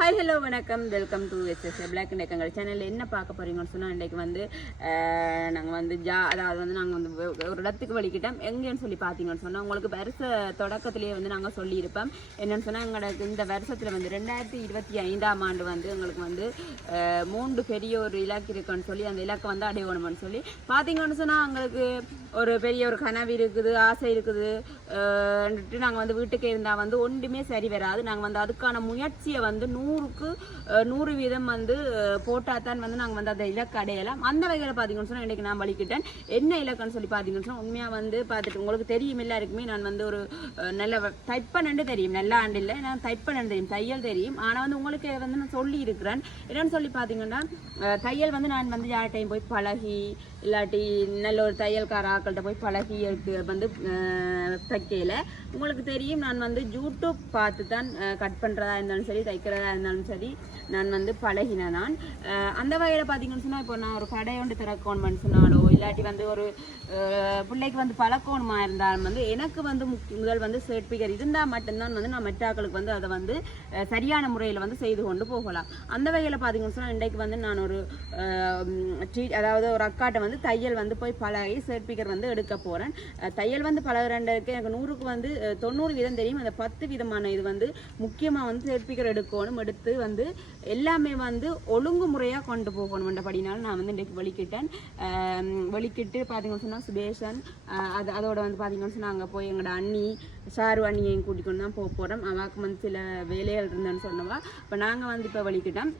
Hi hello வணக்கம், welcome to SSA block and எங்கள் சேனலில் என்ன பார்க்க போகிறீங்கன்னு சொன்னால் இன்றைக்கு வந்து நாங்கள் வந்து அதாவது வந்து நாங்கள் வந்து ஒரு இடத்துக்கு வலிக்கிட்டோம். எங்கேன்னு சொல்லி பார்த்தீங்கன்னு சொன்னால் உங்களுக்கு வருஷ தொடக்கத்திலேயே வந்து நாங்கள் சொல்லியிருப்போம். என்னென்னு சொன்னால் எங்களுக்கு இந்த வருஷத்தில் வந்து 2025ஆம் ஆண்டு வந்து எங்களுக்கு வந்து 3 பெரிய ஒரு இலக்கு இருக்குன்னு சொல்லி அந்த இலக்கை வந்து அடையணும்னு சொல்லி பார்த்தீங்கன்னு சொன்னால் எங்களுக்கு ஒரு பெரிய ஒரு கனவு இருக்குது, ஆசை இருக்குது. நாங்கள் வந்து வீட்டுக்கு இருந்தால் வந்து ஒன்றுமே சரி வராது. நாங்கள் வந்து அதுக்கான முயற்சியை வந்து 100க்கு 100% வந்து போட்டால் தான் வந்து நாங்கள் வந்து அந்த இலக்கு அடையலாம். அந்த வகையில் பார்த்தீங்கன்னு சொன்னால் இன்றைக்கி நான் வலிக்கிட்டேன். என்ன இலக்குன்னு சொல்லி பார்த்தீங்கன்னு சொன்னால் உண்மையாக வந்து பார்த்துட்டு உங்களுக்கு தெரியும் எல்லாருக்குமே நான் வந்து ஒரு நல்ல டைப் பண்ணு தெரியும், நல்ல ஆண்டு இல்லை, நான் டைப் பண்ண தெரியும், தையல் தெரியும். ஆனால் வந்து உங்களுக்கு வந்து நான் சொல்லி இருக்கிறேன். என்னென்னு சொல்லி பார்த்தீங்கன்னா தையல் வந்து நான் வந்து யார்கிட்டையும் போய் பழகி இல்லாட்டி நல்ல ஒரு தையல்கார ஆக்கள்கிட்ட போய் பழகி வந்து தைக்கல. உங்களுக்கு தெரியும் நான் வந்து யூடியூப் பார்த்து தான் கட் பண்ணுறதா இருந்தாலும் சரி, தைக்கிறதா இருந்தாலும் சரி நான் வந்து பழகினேன். நான் அந்த வகையில் பார்த்தீங்கன்னு சொன்னால் இப்போ நான் ஒரு கடை ஒன்று திறக்கணும்னு சொன்னாலோ இல்லாட்டி வந்து ஒரு பிள்ளைக்கு வந்து பழக்கணுமா இருந்தாலும் வந்து எனக்கு வந்து முதல் வந்து சர்டிஃபிகேட் இருந்தால் மட்டும்தான் வந்து நான் மெட்டாக்களுக்கு வந்து அதை வந்து சரியான முறையில் வந்து செய்து கொண்டு போகலாம். அந்த வகையில் பார்த்தீங்கன்னு சொன்னால் இன்றைக்கு வந்து நான் ஒரு அதாவது ஒரு அக்காட்டை வந்து தையல் வந்து போய் பழகி சர்டிஃபிகேட் வந்து எடுக்க போகிறேன். தையல் வந்து பழகிறதுக்கு எனக்கு 100க்கு வந்து 90% தெரியும். அந்த 10 விதமான இது வந்து முக்கியமாக வந்து சர்டிஃபிகேட் எடுக்கணும். எடுத்து வந்து எல்லாமே வந்து ஒழுங்குமுறையாக கொண்டு போகணும்ன்றபடினால நான் வந்து இன்றைக்கு வெளிக்கிட்டு பார்த்தீங்கன்னு சொன்னால் சுபேஷன் அதோட வந்து பார்த்தீங்கன்னு சொன்னால் அங்கே போய் எங்களோட அண்ணி சாரு அண்ணியையும் கூட்டிக்கொண்டு தான் போக போகிறோம். அவளுக்கு வந்து சில வேலைகள் இருந்தேன்னு சொன்னவா. இப்போ நாங்கள் வந்து இப்போ வெளிக்கிட்டோம்,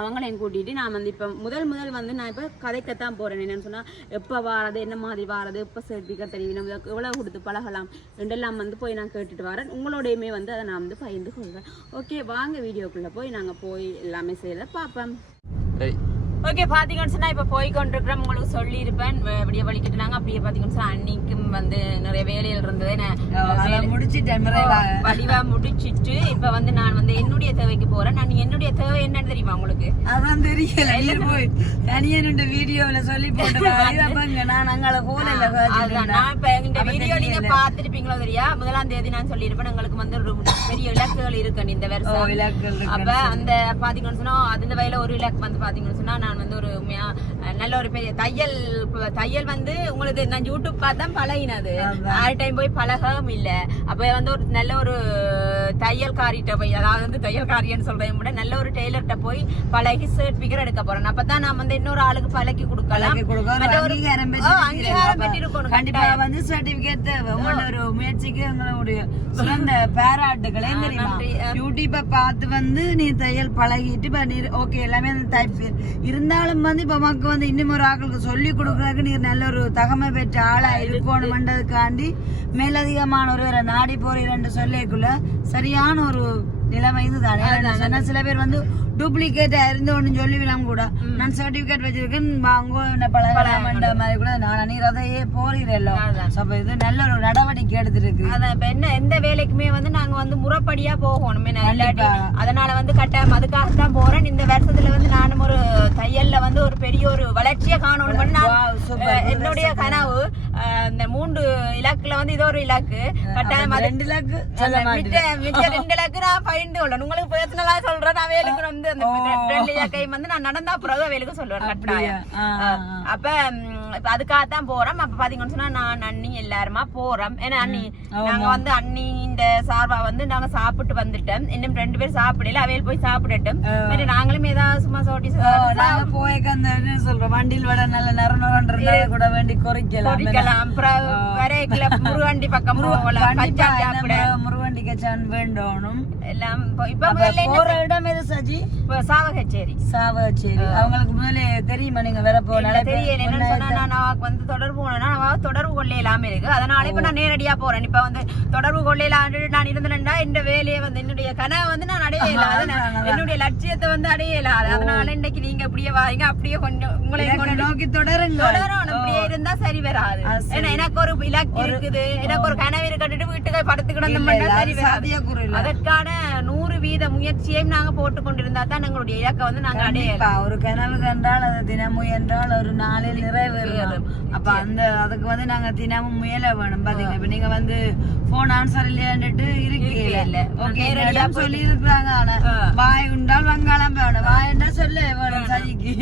அவங்களையும் கூட்டிகிட்டு நான் வந்து இப்போ முதல் வந்து நான் இப்போ கதைக்கத்தான் போகிறேன். என்னென்னு சொன்னால் எப்போ வாரது, என்ன மாதிரி வாரது, எப்போ சர்டிஃபிகேட் தெரியும், நம்ம எவ்வளோ கொடுத்து பழகலாம் ரெண்டெல்லாம் வந்து போய் நான் கேட்டுட்டு வரேன். உங்களோடையுமே வந்து அதை நான் வந்து பகிர்ந்து கொள்வேன். ஓகே, வாங்க வீடியோக்குள்ளே போய் நாங்கள் போய் எல்லாமே செய்யறத பார்ப்போம். ஓகே, பார்த்தீங்கன்னு சொன்னால் இப்போ போய் கொண்டிருக்கிறோம். உங்களுக்கு சொல்லியிருப்பேன் அப்படியே வலிக்கிட்டு நாங்கள் அப்படியே பார்த்தீங்கன்னு சொன்னால் அன்னைக்கும் வந்து நிறைய வேலைகள் இருந்தது. வடிவா முடிச்சிட்டு இப்போ வந்து நான் வந்து என்னுடைய தேவைக்கு போகிறேன். நான் என்னுடைய தேவை என்னன்னு தெரியுமா உங்களுக்கு? அதான் தெரியல. போய் தனியாக வீடியோவில் சொல்லி போட்டு நான் அங்கே போல நான் இப்போ இந்த வீடியோ நீங்கள் பார்த்துருப்பீங்களோ தெரியா. 1ஆம் தேதி நான் சொல்லியிருப்பேன் எங்களுக்கு வந்து ஒரு பெரிய இலக்குகள் இருக்குன்னு இந்த வருஷம். அப்போ அந்த பார்த்தீங்கன்னு சொன்னால் அந்த வகையில் ஒரு இலக்கு வந்து பார்த்தீங்கன்னு சொன்னால் நான் வந்து ஒரு நல்ல ஒரு பெரிய தையல் வந்து உங்களுக்கு நான் யூடியூப் பார்த்தா பழகினது. ஆறு டைம் போய் பழகவும் இல்லை. அப்ப வந்து ஒரு நல்ல ஒரு தையல்காரிட்ட போய், அதாவது வந்து தையல்காரின்னு சொல்றதை விட நல்ல ஒரு டெய்லர்கிட்ட போய் பழகி சர்டிஃபிகேட் எடுக்க போறேன். அப்பதான் நான் வந்து இன்னொரு ஆளுக்கு பழக்கி கொடுக்கலாம். அங்கீகாரம் பெற்றிருக்கணும். கண்டிப்பா வந்து சர்டிஃபிகேட் ஒரு முயற்சிக்கு உங்களுடைய சிறந்த பாராட்டுகளே தெரியுமா. யூடியூப்பை பார்த்து வந்து நீ தையல் பழகிட்டு ஓகே எல்லாமே டைப் இருந்தாலும் வந்து இப்ப நமக்கு வந்து இன்னும் ஒரு ஆக்களுக்கு சொல்லி கொடுக்கறதுக்கு நீ நல்ல ஒரு தகமை பெற்ற ஆளா இருக்கணும்ன்றதுக்காண்டி மேலதிகமான ஒருவரை நாடி போறீன்னு சொல்லிக்குள்ள சரியான ஒரு நிலைமை இதுதானே. சில பேர் வந்து டூப்ளிகேட்டா இருந்தோன்னு சொல்லிவிடலாம் கூட. நான் சர்டிபிகேட் வச்சிருக்கேன் வாங்க பழகலாம்ன்ற மாதிரி கூட நான் நீர் அதையே போறீரല്ലോ. இது நல்ல ஒரு நடவடிக்கை எடுத்துருக்கு. அதான் இப்ப என்ன எந்த வேலைக்குமே வந்து நாங்க வந்து முறைப்படியா போகணும். அதனால வந்து கட்டாயம் அதுக்காகத்தான் போறேன். இந்த வருஷத்துல வந்து நானும் ஒரு தையல்ல வந்து ஒரு பெரிய ஒரு வளர்ச்சியை காணணும். என்னுடைய கனவு இந்த 3 இலக்குல வந்து இது ஒரு இலக்கு. கட்டாயம் 2 இலக்கு 2 இலக்கு நான் பயின்று கொள்ளணும். உங்களுக்கு பேசினதா சொல்றேன். நான் வேலைக்கு வந்து அந்த 2 இலக்கை வந்து நான் நடந்தா பிறகு வேலைக்கு சொல்லுவேன் கட்டாயம். அப்ப அதுக்காகத்தான் போறோம். அப்ப பாத்தீங்கன்னு சொன்னா நான் அண்ணி எல்லாருமா போறோம். ஏன்னா அண்ணி நாங்க வந்து அண்ணி இந்த சார்பா வந்து நாங்க சாப்பிட்டு வந்துட்டோம். இன்னும் 2 பேர் சாப்பிடல, அவையில் போய் சாப்பிடட்டும். நாங்களும் ஏதாவது சும்மா சோட்டி போய் சொல்றோம். வண்டியில் விட நல்ல நிறநோன்ற கூட வேண்டி குறைக்கலாம். அப்புறம் வரைக்கல முருகண்டி பக்கம் முருகண்டி கச்சான் வேண்டணும் எல்லாம். இப்ப இடம் எது சஜி? சாவகச்சேரி. அவங்களுக்கு முதல்ல தெரியுமா நீங்க வேற போனால தெரியல. என்னன்னு சொன்னா நான் வந்து தொடர்பு தொடர்பு கொள்ளையெல்லாம் இருக்கு. அதனால இப்ப நான் நேரடியா போறேன். இப்ப வந்து தொடர்பு கொள்ளையில நான் இருந்தேன்னா இந்த வேலையை வந்து என்னுடைய கனவை வந்து நான் அடையலாது, என்னுடைய லட்சியத்தை வந்து அடையலாது. அதனால இன்னைக்கு நீங்க அப்படியே வாங்க, அப்படியே கொஞ்சம் உங்களை நோக்கி தொடரும். அப்படியே இருந்தா சரி வராது. ஏன்னா எனக்கு ஒரு இலக்கு இருக்குது, எனக்கு ஒரு கனவு இருக்கட்டு வீட்டுக்கு படுத்துக்கிட்டு சரி வராது. அதற்கான 100% முயற்சியையும் நாங்க போட்டு கொண்டிருந்தா தான் எங்களுடைய இலக்கை வந்து நாங்க அடையலாம். ஒரு கனவு கண்டால் அது தினமும் என்றால் ஒரு நாளில் நிறைவேறும். அப்ப அதுக்கு வந்து நாங்க தினமும் முயல வேணும். பாத்தீங்களா, இப்ப நீங்க வந்து போன் ஆன்சர் இல்லையான்ட்டு இருக்கீங்க. ஓகே சொல்லி இருக்கிறாங்க. ஆனா வாய் உண்டால் வங்காளம் வேணும், வாய்ண்டா சொல்ல வேணும் சதிக்கு.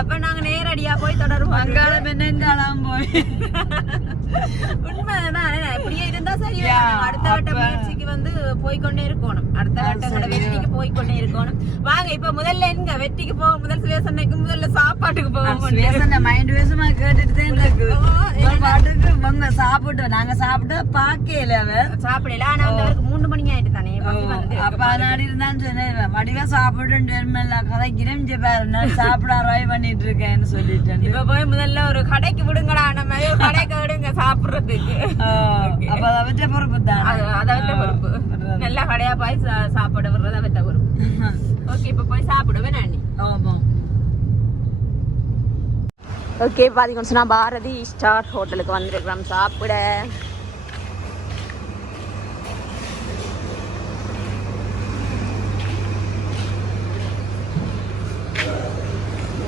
அப்ப நாங்க நேரடியா போய் தொடருவோம். வங்காளம் என்னென்றாலும் போய் உண்மைதான். இப்படியே இருந்தா சரியா அடுத்த கட்ட முயற்சிக்கு வந்து போய்கொண்டே இருக்கணும். அடுத்த கட்ட வெற்றிக்கு போய்கொண்டே இருக்கணும். வாங்க இப்ப முதல்ல எங்க வெற்றிக்கு போக முதல் சுவேசனைக்கு முதல்ல சாப்பாட்டுக்கு போவோம். மைண்ட் வேசமா கேட்டுட்டு தான் இருக்கு. பாட்டுக்கு வாங்க சாப்பிட்டு நாங்க சாப்பிட்டு பாக்கல சாப்பிடல. ஆனா அவருக்கு 3 மணி ஆயிட்டு தானே. அப்ப நாடி இருந்தான்னு சொன்னேன் வடிவா சாப்பிட்டு கதைக்கிறேன் சாப்பிட ட்ரை பண்ணிட்டு இருக்கேன்னு சொல்லிட்டேன். இப்ப போய் முதல்ல ஒரு கடைக்கு விடுங்கடா, நம்ம கடைக்கு விடுங்க சாப்பிடுறதுக்கு. அப்ப அதை வச்ச பொறுப்பு தான், அதை வச்ச பொறுப்பு. நல்லா கடையா போய் சாப்பிட விடுறத வச்ச பொறுப்பு. ஓகே இப்ப போய் சாப்பிடுவேன் நானி. ஆமா ஓகே பாத்தீங்கன்னு சொன்னா பாரதி ஸ்டார் ஹோட்டலுக்கு வந்திருக்கிறோம் சாப்பிட.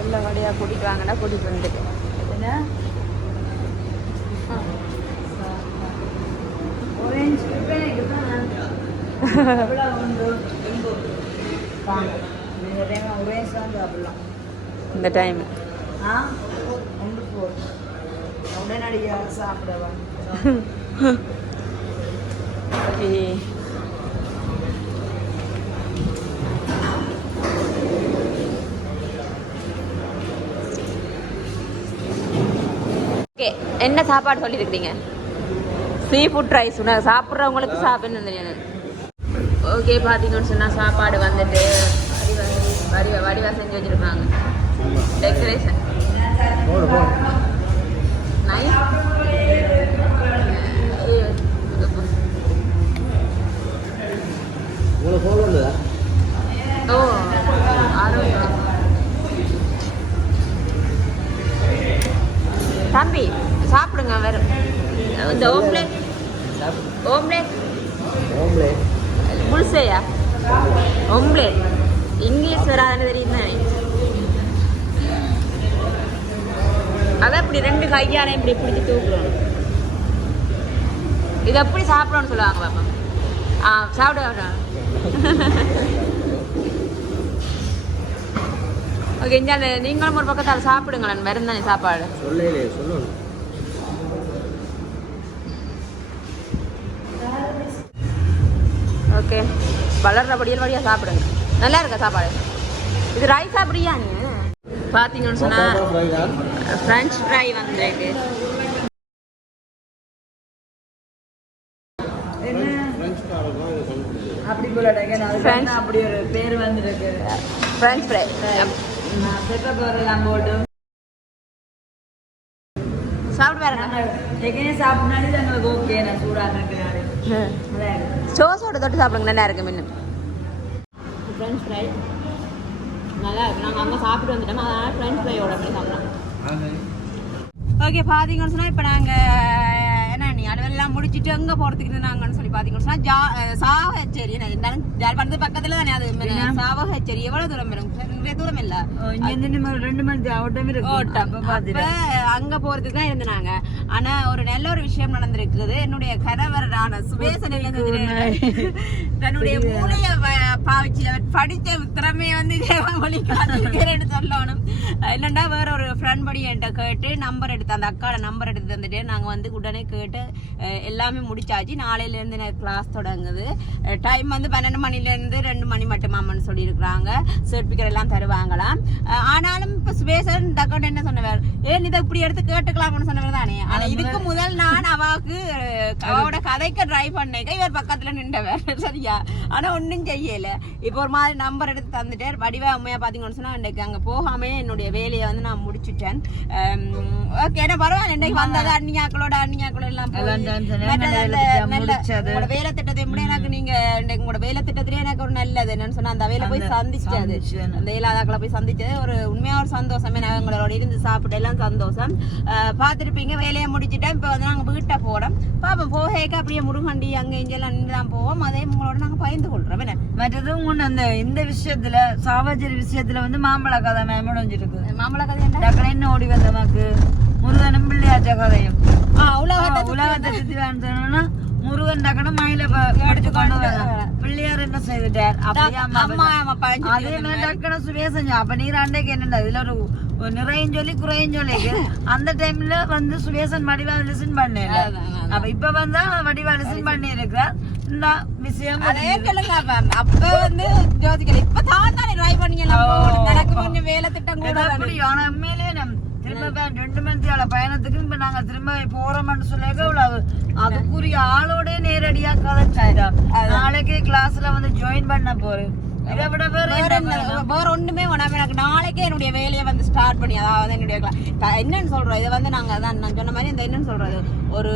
எல்லா கடையா கூட்டிட்டு வாங்கடா, கூட்டிட்டு வந்துட்டு இந்த டைம் உடனடியாக சாப்பிடுவாங்க. ஓகே என்ன சாப்பாடு சொல்லியிருக்கிறீங்க? Sea food rice. சாப்பிட்றவங்களுக்கு சாப்பிடணும் தெரியும். ஓகே பார்த்தீங்கன்னு சொன்னால் சாப்பாடு வந்துட்டு வடிவா செஞ்சு வச்சுருக்காங்க. Decoration nice. ஓ தம்பி சாப்பிடுங்க. வேறு இந்த ஓம்லேட் புல்சேயா ஓம்லேட் இங்கிலீஷ் வராதுன்னு தெரியும் தானே. அதான் இப்படி 2 கையால இப்படி பிடிச்சி தூக்கணும். இது எப்படி சாப்பிடணும்னு சொல்லுவாங்க பாப்பா. சாப்பிட ஓகே இங்கே அந்த நீங்களும் ஒரு பக்கத்தால் சாப்பிடுங்களேன். வேறு தானே சாப்பாடு சொல்லணும். ஓகே வளர்றபடியில் வழியாக சாப்பிடுங்க. நல்லா இருக்கா சாப்பாடு? இது ரைஸா பிரியாணி பார்த்தீங்கன்னு சொன்னால் ஃப்ரெஞ்ச் ஃப்ரை வந்துருக்கு. அப்படி ஒரு பேர் வந்துருக்கு ஃப்ரெஞ்ச் ஃப்ரை. எல்லாம் போட்டு சாப்பிட்டு பாருங்க. சாப்பிட்னாலே எங்களுக்கு ஓகே. நான் சூடாக இருக்கிறேன். சோஸோட தொட்டு சாப்பிடுங்க, நல்லா இருக்கு. மின்னு ஃப்ரெஞ்ச் ஃப்ரை நல்லா இருக்கு. நாங்கள் அங்கே சாப்பிட்டு வந்துட்டோம், அதனால் ஃப்ரெஞ்ச் ஃப்ரையோட அப்படி சாப்பிட்றோம். ஓகே பார்த்தீங்கன்னு சொன்னால் இப்போ நாங்கள் என்ன நீ அளவெல்லாம் முடிச்சுட்டு எங்கே போகிறதுக்கு இருந்தாங்கன்னு சொல்லி பார்த்தீங்கன்னு சொன்னால் சாவகச்சேரி. இருந்தாலும் ஜாழ்ப்பாணத்து பக்கத்தில் தானே அது. சாவகச்சேரி எவ்வளோ தூரம் வரும்? தூரம் இல்லை, 2 மணி ஓட்டம் இருக்கு. அங்கே போகிறதுக்கு தான் இருந்தாங்க. ஆனால் ஒரு நல்ல ஒரு விஷயம் நடந்திருக்குது. என்னுடைய கணவரான சுபேசன் தன்னுடைய மூளையை பாவிச்சு அவர் படித்த திறமையை வந்து மொழி காத்திருக்கிறேன்னு சொல்லணும். இல்லைண்டா வேற ஒரு ஃப்ரெண்ட் படி என்கிட்ட கேட்டு நம்பர் எடுத்து அந்த அக்காவோட நம்பர் எடுத்து தந்துட்டு நாங்கள் வந்து உடனே கேட்டு எல்லாமே முடிச்சாச்சு. நாளையிலேருந்து எனக்கு கிளாஸ் தொடங்குது. டைம் வந்து 12 மணிலேருந்து 2 மணி மட்டுமாமன்னு சொல்லியிருக்கிறாங்க. சர்டிஃபிகேட் எல்லாம் தருவாங்களாம். ஆனாலும் இப்போ சுபேசன் டக்கவுட் என்ன சொன்னவர், ஏன் இதை இப்படி எடுத்து கேட்டுக்கலாம்னு சொன்னவர் தானே. ஆனால் இதுக்கு முதல் நான் அவாவுக்கு அவரோட கதைக்கு ட்ரை பண்ணேன். இவர் பக்கத்தில் நின்றவர் சரியா. ஆனால் ஒன்றும் செய்யலை. இப்போ ஒரு மாதிரி நம்பர் எடுத்து தந்துட்டார். வடிவா உண்மையாக பார்த்தீங்கன்னு சொன்னால் இன்றைக்கு அங்கே போகாமே என்னுடைய வேலையை வந்து நான் முடிச்சுட்டேன். ஓகே என்ன பரவாயில்ல. இன்றைக்கு வந்தது அண்ணியாக்களோட எல்லாம் வேலை திட்டத்தை எனக்கு நீங்க உங்களோட வேலை திட்டத்திலே எனக்கு ஒரு நல்லது என்னன்னு சொன்னா அந்த வேலை போய் சந்திச்சது. அந்த இல்லாதாக்களை போய் சந்திச்சது ஒரு உண்மையா ஒரு சந்தோஷமே. நான் எங்களோட இருந்து சாப்பிட்டு எல்லாம் சரியான சந்தோஷம். பார்த்துருப்பீங்க, வேலையை முடிச்சுட்டேன். இப்போ வந்து நாங்கள் வீட்டை போகிறோம். பாப்போம், போகேக்க அப்படியே முருகண்டி அங்கே இங்கெல்லாம் நின்று தான் போவோம். அதே உங்களோட நாங்கள் பயந்து கொள்றோம். என்ன மற்றது அந்த இந்த விஷயத்துல சாவச்சேரி விஷயத்துல வந்து மாம்பழ கதை முடிஞ்சிருக்கு. மாம்பழ கதை என்ன ஓடி வந்தமாக்கு முருகனும் பிள்ளையாச்ச கதையும் உலகத்தை சுத்தி சொன்னா முருகன் டக்குனு மயில படிச்சு கொண்டு வர பிள்ளையார் என்ன செய்துட்டார் அப்படியே அதே மாதிரி டக்குனு சுவேசன். அப்ப நீ ரெண்டைக்கு என்னண்டா இதுல ஒரு நிறையும் சொல்லி குறையும் சொல்லி அந்த டைம்ல வந்து சுவேசன் வடிவா லிசன் பண்ணல. அப்ப இப்ப வந்தா வடிவா லிசன் பண்ணி இருக்கிறார். இந்த விஷயம் அதே கேளுங்க. அப்ப வந்து ஜோதிகா இப்ப தான் ட்ரை பண்ணீங்க. எனக்கு கொஞ்சம் வேலை திட்டம் கூட அப்படி. ஆனா உண்மையிலேயே திரும்ப 2 மணி நேர பயணத்துக்கு இப்ப நாங்க திரும்ப போறோம்னு சொல்லிக்க அதுக்குரிய ஆளோட நேரடியா கதைச்சா நாளைக்கு கிளாஸ்ல வந்து ஜாயின் பண்ண போறேன். இதை விட வேற ஒண்ணுமே வேணாம். எனக்கு நாளைக்கே என்னுடைய வேலையை வந்து ஸ்டார்ட் பண்ணி, அதாவது என்னுடைய என்னன்னு சொல்றோம், இதை வந்து நாங்க அதான் நான் சொன்ன மாதிரி இந்த என்னன்னு சொல்றது ஒரு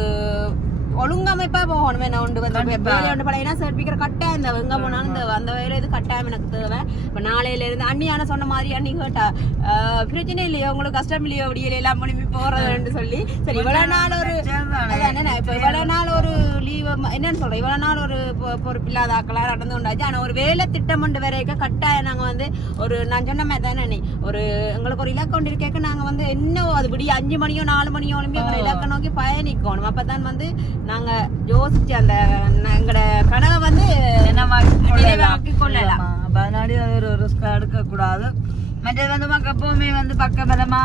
ஒழுங்கமைப்பா போகணும். என்ன ஒன்று வந்து வேலை ஒன்று பழைய சர்டிபிகேட் கட்டாயம் இந்த எங்க போனாலும் இந்த அந்த வேலை இது கட்டாயம் எனக்கு தேவை. இப்போ நாளையில இருந்து அண்ணியான சொன்ன மாதிரி அன்னி கேட்டா பிரச்சனை இல்லையோ உங்களுக்கு கஷ்டம் இல்லையோ விடியல எல்லாம் முடிஞ்சு போறதுன்னு சொல்லி சரி இவ்வளவு நாள் ஒரு இப்போ இவ்வளவு நாள் ஒரு லீவ் என்னன்னு சொல்றேன், இவ்வளவு நாள் ஒரு பொறுப்பில்லாத ஆக்கெல்லாம் நடந்து கொண்டாச்சு. ஆனா ஒரு வேலை திட்டம் ஒன்று வரைக்கும் கட்டாயம் நாங்க வந்து ஒரு நான் சொன்ன மாதிரி தானே ஒரு எங்களுக்கு ஒரு இலக்கம் ஒன்று இருக்கேக்க நாங்க வந்து என்ன அது விடிய 5 மணியோ 4 மணியோ ஒலிம்பி எங்களை இலக்கம் நோக்கி பயணிக்கணும். அப்பதான் வந்து நாங்க யோசிச்சு அந்த எங்களோட கனவை வந்து நிறைவேற்றி கொள்ளலாம். அதனால ஒரு ரிஸ்க் எடுக்க கூடாது. மற்றது வந்து எப்பவுமே வந்து பக்கபலமா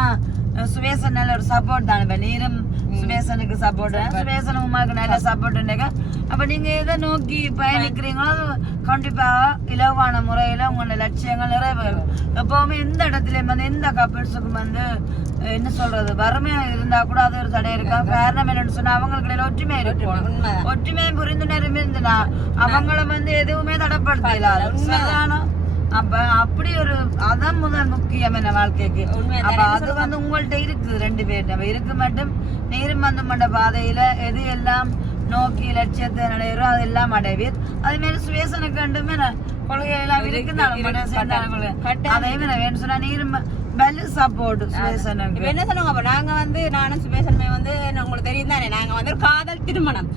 சுவேசன் நல்ல ஒரு சப்போர்ட் தானே. நீரும் சுவேசனுக்கு சப்போர்ட், சுவேசன் உமாக்கு நல்ல சப்போர்ட். அப்ப நீங்க எதை நோக்கி பயணிக்கிறீங்களோ அது கண்டிப்பா இலவான முறையில உங்களோட லட்சியங்கள் நிறைவேறும். எப்பவுமே எந்த இடத்துலயும் வந்து எந்த கப்பிள்ஸுக்கும் வந்து என்ன சொல்றது வறுமையா இருந்தா கூட அது ஒரு தடை இருக்கா. காரணம் என்னன்னு சொன்னா அவங்களுக்கு ஒற்றுமை இருக்கும். ஒற்றுமையும் புரிந்துணர்வும் இருந்துனா அவங்கள வந்து எதுவுமே தடைப்படுத்தலாம். அப்ப அப்படி ஒரு அதான் முதல் முக்கியம் என்ன வாழ்க்கைக்கு. அப்ப அது வந்து உங்கள்ட்ட இருக்குது 2 பேர் இருக்கு மட்டும் நீரும் வந்து மண்ட பாதையில எது எல்லாம் நோக்கி லட்சியத்தை நடைபெறும் அதெல்லாம் அடைவீர். அதே மாதிரி சுவேசனுக்கு ரெண்டுமே கொள்கை எல்லாம் இருக்குதாங்க. அதே மாதிரி வேணும் சொன்னா நீரும் சப்போர்ட் சுவேசனுக்கு என்ன சொல்லுவாங்க. அப்ப நாங்க வந்து நானும் சுவேசனுமே வந்து உங்களுக்கு தெரியும் தானே, நாங்க வந்து ஒரு காதல் திருமணம்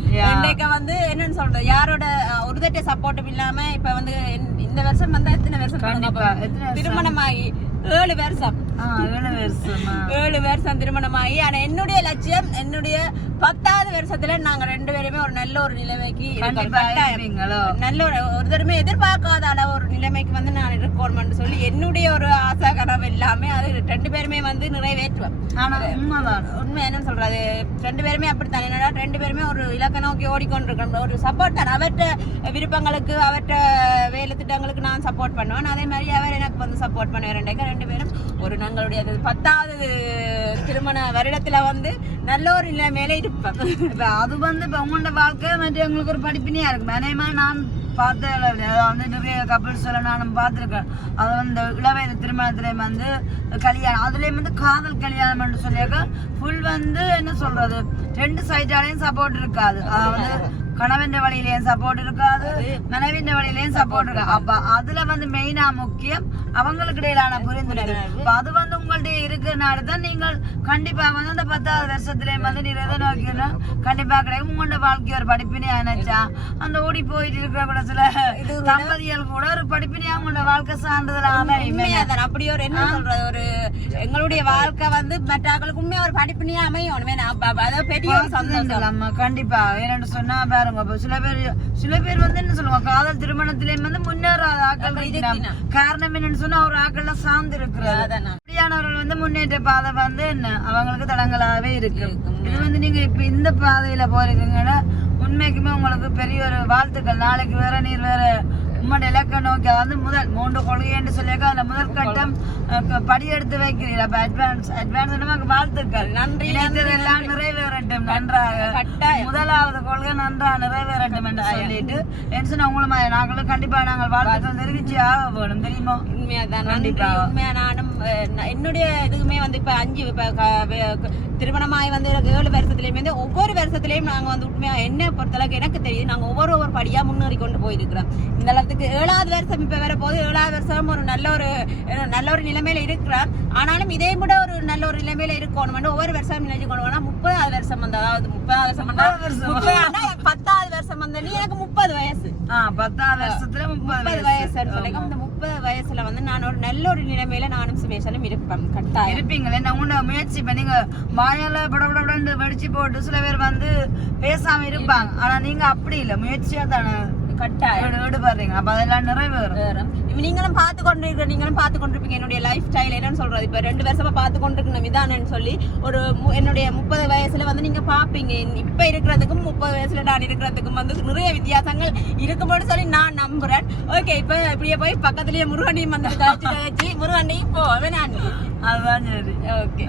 வந்து என்னன்னு சொல்றது யாரோட ஒரு தட்ட சப்போர்ட்டும் இல்லாம இப்ப வந்து இந்த வருஷம் வந்தா எத்தனை வருஷம் திருமணமாகி 7 வருஷம் 7 வருஷம் திருமணமாகி. ஆனா என்னுடைய லட்சியம் என்னுடைய 10வது வருஷத்துல நாங்க 2 பேருமே ஒரு நல்ல ஒரு நிலைமைக்கு நல்ல ஒரு தடவை எதிர்பார்க்காத அளவு ஒரு நிலைமைக்கு வந்து நான் இருக்கணும்னு சொல்லி என்னுடைய ஒரு ஆசை கனவு எல்லாமே அது 2 பேருமே வந்து நிறைவேற்றுவேன். உண்மை என்ன சொல்றது 2 பேருமே அப்படித்தான். என்னடா 2 பேருமே ஒரு இலக்கை நோக்கி ஓடிக்கொண்டிருக்கணும். ஒரு சப்போர்ட் தான் அவற்ற விருப்பங்களுக்கு அவற்ற வேலை திட்டங்களுக்கு நான் சப்போர்ட் பண்ணுவேன். அதே மாதிரி அவர் எனக்கு வந்து சப்போர்ட் பண்ணுவேன். 2 பேரும் ஒரு நாங்களுடைய 10வது திருமண வருடத்துல வந்து நல்ல ஒரு நிலைமையில இருப்பேன். அது வந்து இப்ப உங்களோட வாழ்க்கை வந்து எங்களுக்கு ஒரு படிப்பினையா இருக்கு. அதேமா நான் பார்த்த வந்து நிறைய கப்பிள்ஸ் நானும் பார்த்துருக்கேன். அது வந்து இளவயது திருமணத்துல வந்து கல்யாணம் அதுலயும் வந்து காதல் கல்யாணம் சொல்லியாக்க ஃபுல் வந்து என்ன சொல்றது 2 சைடாலையும் சப்போர்ட் இருக்காது. அதாவது கணவன் வழியிலேயும் சப்போர்ட் இருக்காது, மனைவின் வழியிலேயும் சப்போர்ட் இருக்காது. அப்ப அதுல வந்து மெயினா முக்கியம் அவங்களுக்கு இடையிலான புரிந்துணர்வு. அது வந்து உங்கள்ட்ட இருக்கிறனால தான் நீங்கள் கண்டிப்பா வந்து அந்த 10வது வருஷத்துலயும் வந்து நீங்க எதை நோக்கணும் கண்டிப்பா கிடைக்கும். உங்களோட வாழ்க்கை ஒரு படிப்பினையா நினைச்சா அந்த ஓடி போயிட்டு இருக்கிற கூட சில தம்பதிகள் கூட ஒரு படிப்பினையா உங்களோட வாழ்க்கை சார்ந்ததுல அமையும். அப்படி ஒரு என்ன சொல்றது ஒரு எங்களுடைய வாழ்க்கை வந்து மற்றவர்களுக்கு உண்மையா ஒரு படிப்பினையா அமையும். பெரிய ஒரு சந்தோஷம் கண்டிப்பா. ஏன்னு சொன்னா சில பேர் வந்து என்ன சொல்லுவாங்க காதல் திருமணத்திலேயும் வந்து முன்னேறாத ஆக்கள். காரணம் என்னன்னு சொன்னா ஒரு ஆக்கள்ல சார்ந்து இருக்கிறது. அப்படியானவர்கள் வந்து முன்னேற்ற பாதை வந்து என்ன அவங்களுக்கு தடங்களாவே இருக்கு. இது வந்து நீங்க இப்ப இந்த பாதையில போறீங்கன்னா உண்மைக்குமே உங்களுக்கு பெரிய ஒரு வாழ்த்துக்கள். நாளைக்கு வேற நீர் வேற உம்மோட இலக்க நோக்கி அதாவது முதல் 3 கொள்கை என்று சொல்லியிருக்க அதுல முதல் கட்டம் படி எடுத்து வைக்கிறீங்க. அப்ப அட்வான்ஸ் வாழ்த்துக்கள். நன்றி. எல்லாம் நிறைவேறட்டும் நன்றாக. முதலாவது கொள்கை நன்றா நிறைவேறட்டும் என்று சொல்லிட்டு உங்களும் நாங்களும் கண்டிப்பா நாங்கள் வாழ்த்துக்கள் தெரிவிச்சு ஆக வேணும் தெரியுமா. உண்மையாதான் கண்டிப்பா. உண்மையா நானும் என்னுடைய இதுக்குமே வந்து இப்ப 5 திருமணமாய் வந்து 7 வருஷத்துலயுமே வந்து ஒவ்வொரு வருஷத்துலயும் நாங்க வந்து உண்மையா என்ன பொறுத்தளவுக்கு எனக்கு தெரியுது நாங்க ஒவ்வொரு படியா முன்னேறி கொண்டு போயிருக்கிறோம். இந்த அளவுக்கு அவருக்கு 7வது வருஷம் இப்ப வர போது 7வது வருஷம் ஒரு நல்ல ஒரு நிலைமையில இருக்கிறார். ஆனாலும் இதே விட ஒரு நல்ல ஒரு நிலைமையில இருக்கணும். ஒவ்வொரு வருஷம் நினைச்சு கொண்டு போனா 30வது வருஷம் வந்து, அதாவது 30வது வருஷம் 10வது வருஷம் வந்து நீ எனக்கு 30 வயசு 10வது வருஷத்துல 30 வயசுன்னு சொல்லிக்க இந்த 30 வயசுல வந்து நான் ஒரு நல்ல ஒரு நிலைமையில நானும் சுமேஷனும் இருப்பேன். கட்டாயம் இருப்பீங்களே. நான் உன்ன முயற்சி இப்ப நீங்க வாயால படபடன்னு வெடிச்சு போட்டு சில பேர் வந்து பேசாம இருப்பாங்க. ஆனா நீங்க அப்படி இல்ல, முயற்சியா தானே கட்டாயம் ஈடுபடுறீங்க. அப்ப அதெல்லாம் நிறைவேறும். நீங்களும் பார்த்து கொண்டிருப்பீங்க என்னுடைய லைஃப் ஸ்டைல் என்னன்னு சொல்றது. இப்ப 2 வருஷமா பார்த்து கொண்டிருக்கணும் விதானன்னு சொல்லி ஒரு என்னுடைய 30 வயசுல வந்து நீங்க பாப்பீங்க. இப்ப இருக்கிறதுக்கும் 30 வயசுல நான் இருக்கிறதுக்கும் வந்து நிறைய வித்தியாசங்கள் இருக்கும்போது சொல்லி நான் நம்புறேன். ஓகே, இப்ப இப்படியே போய் பக்கத்துலயே முருகனையும் வந்து கழிச்சு முருகனையும் போவேன் நான். அதுதான் சரி. ஓகே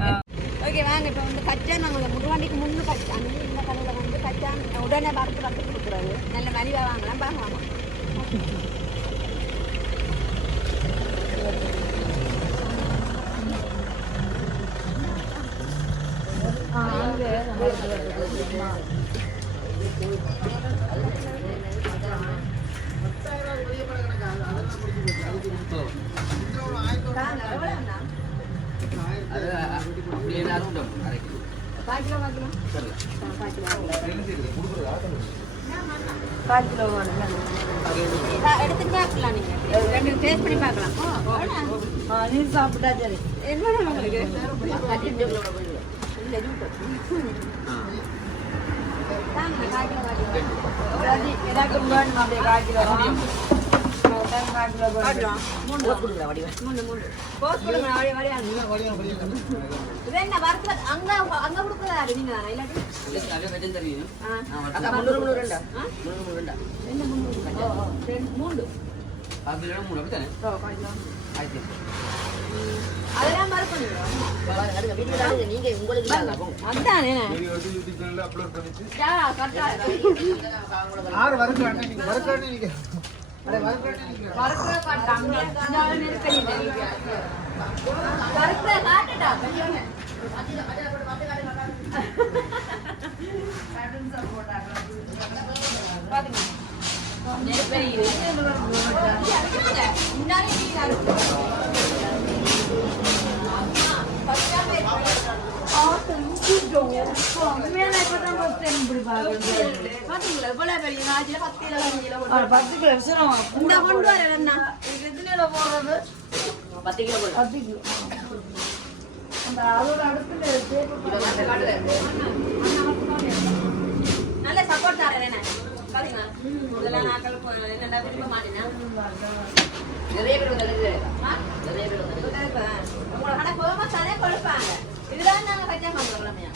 ஓகே வாங்க. இப்ப வந்து கச்சான் நாங்கள் முருகண்டிக்கு முன்னு கச்சான் இந்த கடையில வந்து கச்சான் உடனே வறுத்து கொடுக்குறாரு. நல்ல மலிவா வாங்கலாம் பார்க்கலாம். எடுத்துட்டு பார்க்கலாம். நீங்க ரெண்டு டேஸ்ட் பண்ணி பார்க்கலாம். நீ சாப்பிட்டா சரி. என்ன உங்களுக்கு எல்லாருக்கும் வேணும் அப்படியே 1/4 கிலோ. அதெல்லாம் நல்ல சப்போர்ட் தரேன். முதல்ல நாட்கள் விரும்ப மாட்டேன்னா நிறைய பேர் உங்களை கடை போகாம தானே கொடுப்பாங்க. இதுதான் நாங்க கச்சா வாங்கலாமையா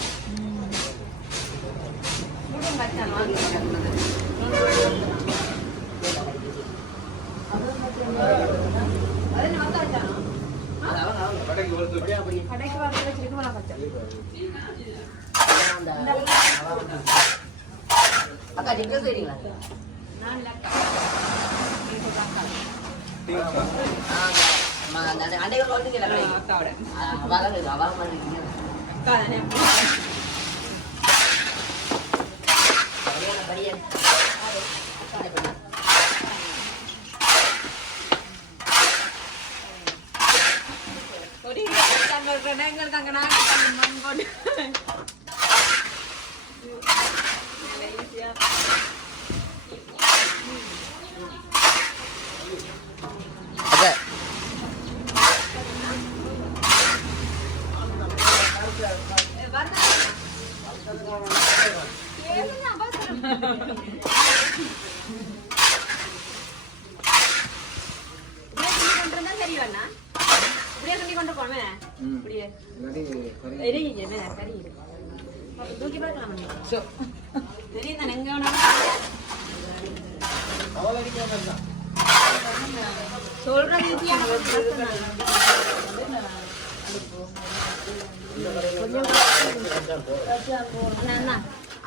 முழுவதும் கச்சா வாங்கி அது நம்ம வச்சானோ கடைக்கு வரது வச்சிருக்கோம் கச்சா அக்கா நீங்க தெரியுங்களா? நான் அண்டைகள் வந்து அக்காவோட அவ பண்ணுறீங்க அக்கா தானே எங்களுக்கு அங்க நாங்கள் மண் கொண்டு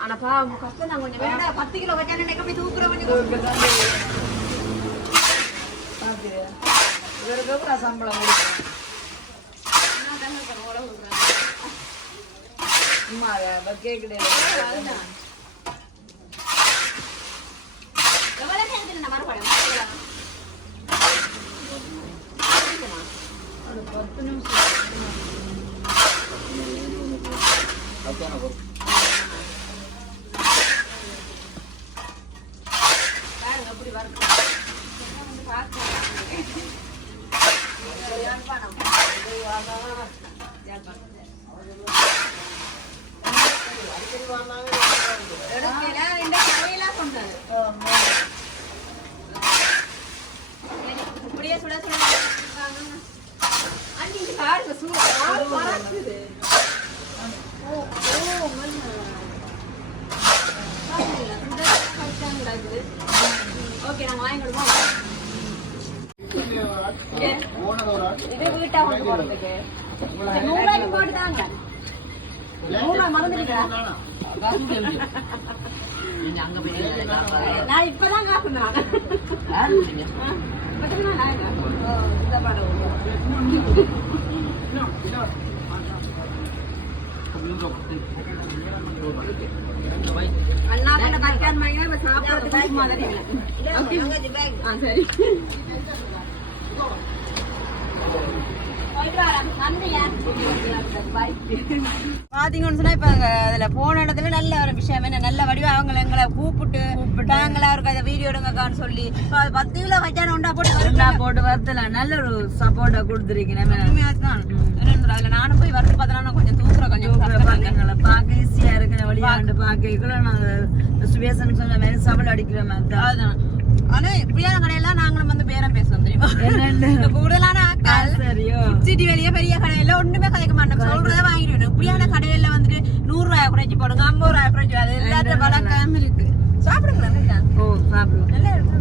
ஆனா பாவம் கஷ்டம் தான் கொஞ்சம் வேண்டாம். 10 கிலோ வச்சா நினைக்க தூக்குற கொஞ்சம் சம்பளம் ஓகே நாங்க வாங்கி கொடுப்போம். இது வீட்டா கொண்டு போறதுக்கு 100 ரூபாய்க்கு போட்டுதாங்க. 100 ரூபாய் மறந்துட்டீங்களா? நான் இப்பதான் காப்புனாங்க. அண்ணா கொண்ட பைக்கான் மாதிரி இப்ப சாப்பிடறதுக்கு மாதிரி சரி பாத்தீங்கன்னு சொன்னா இப்ப அதுல போன இடத்துல நல்ல ஒரு விஷயம் என்ன நல்ல வடிவா அவங்க எங்களை கூப்பிட்டு நாங்களா அவருக்கு அதை வீடியோ எடுங்கக்கான்னு சொல்லி 10 கிலோ வச்சான உண்டா போட்டு வரத்துல நல்ல ஒரு சப்போர்ட்டா கொடுத்துருக்கீங்க. அதுல நானும் போய் வரது பார்த்தா கொஞ்சம் தூக்குற கொஞ்சம் பார்க்க ஈஸியா இருக்கு வழியாண்டு பார்க்க நாங்க சுவேசன் சொன்ன மாதிரி சபல் அடிக்கிற மாதிரி தான். அதுதான் ஆனா இப்படியான கடையெல்லாம் நாங்களும் வந்து பேரம் பேசுவோம் தெரியுமா? கூடுதலான ஆட்கள் சிட்டி வெளியே பெரிய கடையில ஒண்ணுமே கதைக்க மாட்டோம், சொல்றத வாங்கிடுவோம். இப்படியான கடையில வந்துட்டு 100 ரூபாய் குறைச்சி போடுங்க, 50 ரூபாய் குறைச்சி, அது எல்லாத்த பழக்கம் இருக்கு. சாப்பிடுங்களா? நல்லா இருக்கு.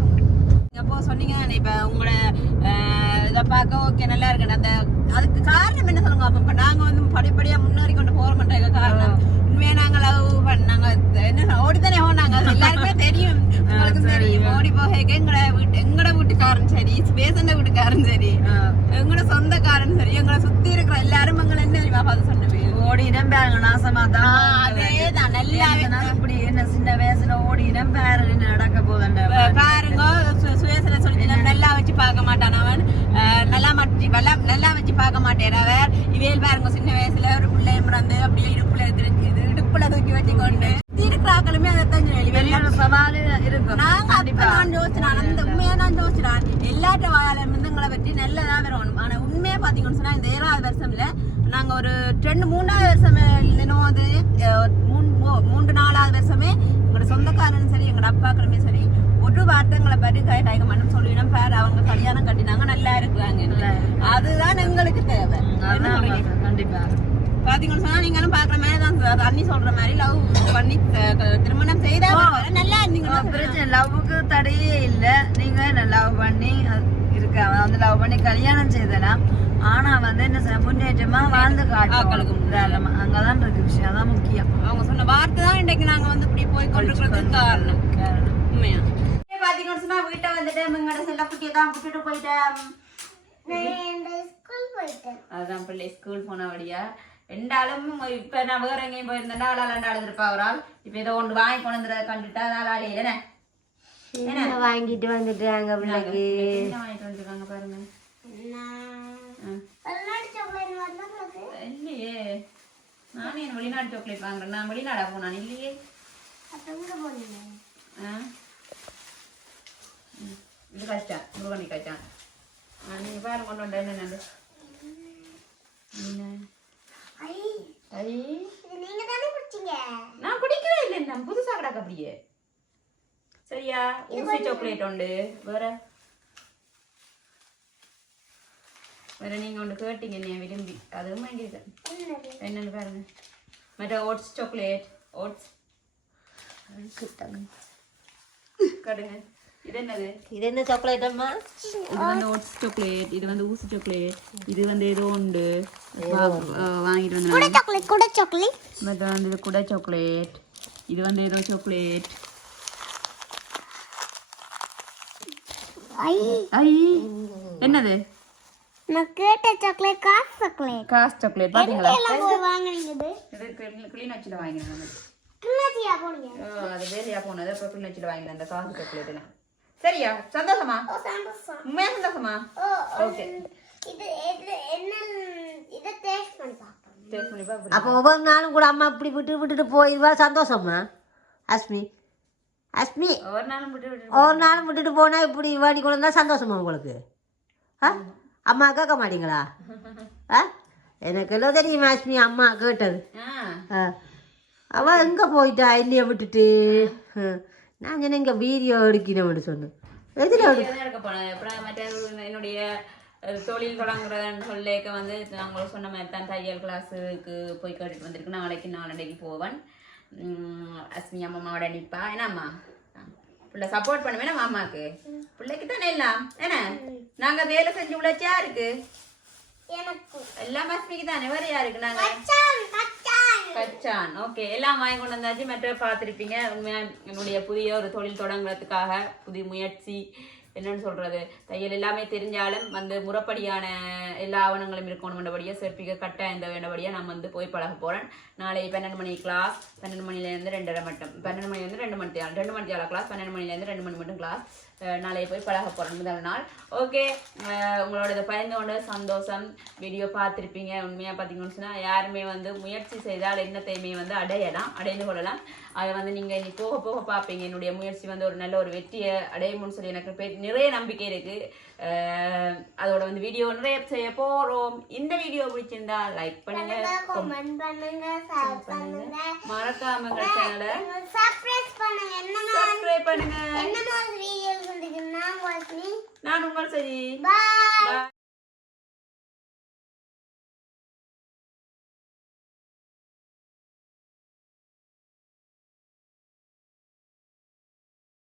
அப்போ சொன்னீங்க இப்ப உங்களோட இதை பார்க்க ஓகே நல்லா இருக்கு. அந்த அதுக்கு காரணம் என்ன சொல்லுங்க? அப்ப நாங்க வந்து படிப்படியா முன்னேறி கொண்டு போற மாட்டேங்க காரணம் உண்மையா நாங்க லவ் பண்ணாங்க என்ன ஓடித்தானே ஓடினாங்க. அது எல்லாருக்குமே தெரியும், உங்களுக்கும் தெரியும். ஓடி போக எங்கட வீட்டுக்காரன் சரி, பேசண்ட வீட்டுக்காரன் சரி, எங்கட சொந்தக்காரன் சரி, எங்களை சுத்தி இருக்கிற எல்லாரும் எங்களை என்ன தெரியுமா பார்த்து சொன்னது ஓடினம் பாருங்க நாசமா தான். அதேதான் நல்லாவே இப்படி என்ன சின்ன வயசுல ஓடினம் பாரு என்ன நடக்க போதண்ட பாருங்க. சுயசன சொல்லி நல்லா வச்சு பார்க்க மாட்டான் அவன், நல்லா வச்சு பார்க்க மாட்டேன் அவர். இவேல் பாருங்க சின்ன வயசுல ஒரு பிள்ளை பிறந்து அப்படியே இடுப்புல தூக்கி வச்சு கொண்டு இருக்கிறாக்களுமே அதைத்தான் வெளியோட சவாலு இருக்கும். நாங்க நான் யோசிச்சான், அந்த உண்மையா தான் யோசிச்சான். எல்லாட்ட வாயால எங்களை பற்றி நல்லதா வரணும். ஆனா உண்மையா பாத்தீங்கன்னு சொன்னா இந்த 7வது வருஷம்ல நாங்க ஒரு 3வது வருஷமே இல்லைனோ அது 3-4வது வருஷமே எங்களோட சொந்தக்காரனும் சரி எங்களோட அப்பாக்களுமே சரி ஒரு வார்த்தைங்களை பற்றி கைக மனம் சொல்லிடும் பேர் அவங்க கல்யாணம் கட்டினாங்க நல்லா இருக்கிறாங்க. அதுதான் எங்களுக்கு தேவை. கண்டிப்பா பாத்தீங்கன்னு சொன்னா நீங்களும் பாக்குற மாதிரி தான் அண்ணி சொல்ற மாதிரி லவ் பண்ணி திருமணம் செய்தா நல்லா இருந்தீங்க. லவ்வுக்கு தடையே இல்ல. நீங்க லவ் பண்ணி இருக்க வந்து லவ் பண்ணி கல்யாணம் செய்தலாம். ஆனா வந்து என்ன முன்னேற்றமா வாழ்ந்து காட்டுகளுக்கு அங்கதான் இருக்கு விஷயம். அதான் முக்கியம். அவங்க சொன்ன வார்த்தை தான் இன்றைக்கு நாங்க வந்து இப்படி போய் கொண்டிருக்கிறதுக்கு காரணம். உண்மையா பாத்தீங்கன்னு சொன்னா வீட்டை வந்துட்டு எங்களோட செல்ல குட்டியை தான் விட்டுட்டு போயிட்டேன். அதுதான் பிள்ளை ஸ்கூல் போன வழியா ரெண்டாலும் இப்ப நான் வேற எங்கேயும் போயிருந்தேன்டா ஆளாண்டு இருப்பா ஒரு ஆள். இப்ப ஏதோ ஒன்று வாங்கி கொண்டு வந்துட கண்டுட்டா அதனால ஆளையில என்ன வாங்கிட்டு வந்துட்டாங்க பிள்ளைக்கு. என்ன வாங்கிட்டு வந்துருக்காங்க பாருங்க. இல்லையே நானே என் வெளிநாட்டு சாக்லேட் வாங்குறேன். நான் வெளிநாடா போனான் இல்லையே. இது கஷ்டம் முருகனி கஷ்டம். நீங்க பாருங்க கொண்டு வந்தேன் என்னென்ன நான் குடிக்கவே இல்லை. நான் புதுசா கிடக்கு அப்படியே. சரியா ஊசி சாக்லேட் உண்டு. வேற நீங்க ஒன்று கேட்டீங்க நீ விரும்பி அதுவும் வாங்கியிருக்கேன். என்னன்னு பாருங்க. மற்ற ஓட்ஸ் சாக்லேட் ஓட்ஸ் கடுங்க. இது என்னது? இது என்ன சாக்லேட் அம்மா? இது வந்து ஓட்ஸ் சாக்லேட், இது வந்து ஊசி சாக்லேட், இது வந்து ஏதோ உண்டு வாங்கிட்டு வந்து குடை சாக்லேட். மற்ற வந்து இது குடை சாக்லேட், இது வந்து ஏதோ சாக்லேட். என்னது? நான் கேட்ட சாக்லேட் காஸ் சாக்லேட் பாத்தீங்களா? இது கிளிநொச்சில வாங்கினேன். கிளிநொச்சியா போனீங்க? அது வேலையா போனது. அப்புறம் கிளிநொச்சில வாங்கினேன் அந்த காஸ் சாக்லேட் எல்லாம். சரியா? சந்தோஷமா? உண்மையா சந்தோஷமா? ஓகே டேஸ்ட் பண்ணி பாப்போம். அப்போ ஒவ்வொரு நாளும் கூட அம்மா இப்படி விட்டுட்டு போயிடுவா சந்தோஷமா அஸ்மி அஸ்மி ஒரு நாளும் விட்டு ஒரு நாளும் விட்டுட்டு போனால் இப்படி வாடி கொண்டு வந்தால் சந்தோஷமா உங்களுக்கு ஆ அம்மா கேட்க மாட்டீங்களா ஆ எனக்கு எல்லாம் தெரியுமா அஸ்மி அம்மா கேட்டது ஆ அவள் எங்கே போயிட்டா இல்லையா விட்டுட்டு நான் சொன்னேன் இங்கே வீடியோ எடுக்கணும்னு சொன்னேன் எதில் எடுக்க போனேன். அப்புறம் மற்ற என்னுடைய தொழில் தொடங்குறதுன்னு சொல்லிக்க வந்து நாங்கள் சொன்ன மாதிரி தான் தையல் கிளாஸுக்கு போய் கேட்டுட்டு வந்திருக்கு. நாளைக்கு போவேன். அஸ்மி அம்மாவோட நிற்பா. ஏன்னா அம்மா பிள்ளை சப்போர்ட் பண்ணுவேன் மாமாக்கு பிள்ளைக்கு தானே எல்லாம் ஏன்னா நாங்கள் வேலை செஞ்சு உழைச்சா இருக்கு எல்லாம் அஸ்மிக்கு தானே வேற யாருக்கு நாங்க கச்சான் ஓகே எல்லாம் வாங்கி கொண்டு வந்தாச்சு. மற்ற பார்த்துருப்பீங்க உண்மையா என்னுடைய புதிய ஒரு தொழில் தொடங்குறதுக்காக புதிய முயற்சி என்னன்னு சொல்றது தையல் எல்லாமே தெரிஞ்சாலும் வந்து முறைப்படியான எல்லா ஆவணங்களும் இருக்கணும்ன்றபடியாக சர்டிஃபிகேட் கட்டாயம் இந்த வேண்டபடியாக நான் வந்து போய் பழக போகிறேன். நாளை 12 மணி கிளாஸ் 12 மணிலேருந்து 2:30 மட்டும் 12 மணிலேருந்து 2 மணி 2 மணி கிளாஸ் 12 மணிலேருந்து 2 மணி மட்டும் கிளாஸ். நாளைக்கு போய் பழக போகிறேன் முதல் நாள். ஓகே உங்களோட இதை பயந்து கொண்டு சந்தோஷம். வீடியோ பார்த்துருப்பீங்க. உண்மையாக பார்த்தீங்கன்னு சொன்னால் யாருமே வந்து முயற்சி செய்தால் என்னத்தையுமே வந்து அடைந்து கொள்ளலாம். அதை வந்து நீங்கள் இனி போக போக பார்ப்பீங்க. என்னுடைய முயற்சி வந்து ஒரு நல்ல ஒரு வெற்றியை அடையும்னு சொல்லி எனக்கு நிறைய நம்பிக்கை இருக்குது. அதோட வந்து வீடியோ நிறைய செய்ய போகிறோம். இந்த வீடியோ பிடிச்சிருந்தா லைக் பண்ணுங்க, கமெண்ட் பண்ணுங்க, மறக்காம சேனலை சப்ஸ்கிரைப் பண்ணுங்க. நான் உங்கள் சரி.